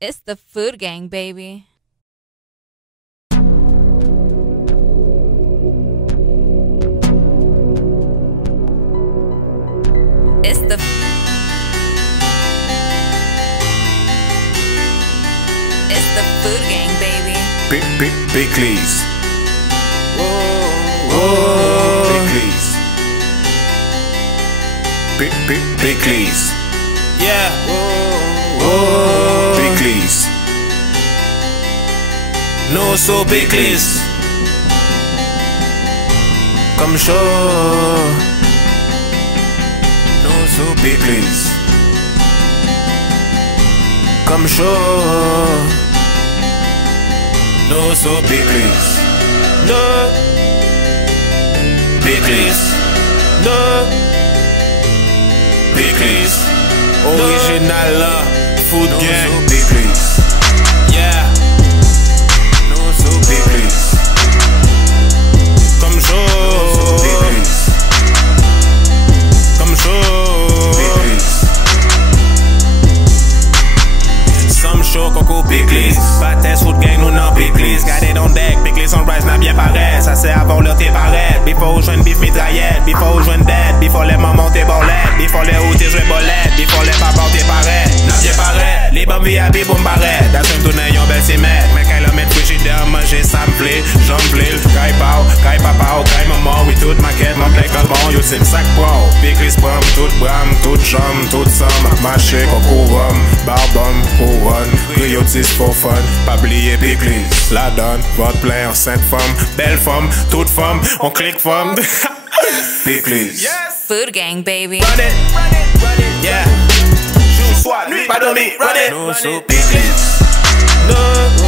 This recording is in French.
It's the Food Gang, baby. It's the Food Gang, baby. Bickley's. Bickley's. Bickley's. Yeah. Bickley's. No so Bickley's. Comme chaud. No so Bickley's. Comme chaud. No so Bickley's. No Bickley's. No Bickley's. Original là, Food No Gang. so Bickley's. Yeah. No so Bickley's. Comme chaud. Bickley's. Comme chaud. Bickley's. Some show Coco Bickley's. Pates Food Gang nous nan Bickley's. Gardez dans deck, Bickley's on rise n'a bien paraît. Ça c'est avant le thé paraît. Before joindre bif mitraillette. Before joindre dead. Before les mamans t'es bolette. Before les ou t'es joué bolette. Before les papas t'es paraît. N'a bien paraît. Les bombes VIP boum barrette. Dans un tournée yon belle cimette. Mais quand il met frigidaire manger ça m'plaît. J'en plais. Kai pao, kai papa, kai maman. Oui toute maquette, mon play comme bon. Yo c'est sac pro. Bickley's prom, tout bram, tout chum, tout somme. Marché, coco rhum, barbum, couronne. Griotis for fun. Pas oublier Bickley's. La donne, votre plein, enceinte femme. Belle femme, toute femme. On clique femme. Bickley's. Yes. Food Gang, baby. Run it, yeah. Jour, soir, nuit, pas dormir, run it. No so Bickley's. No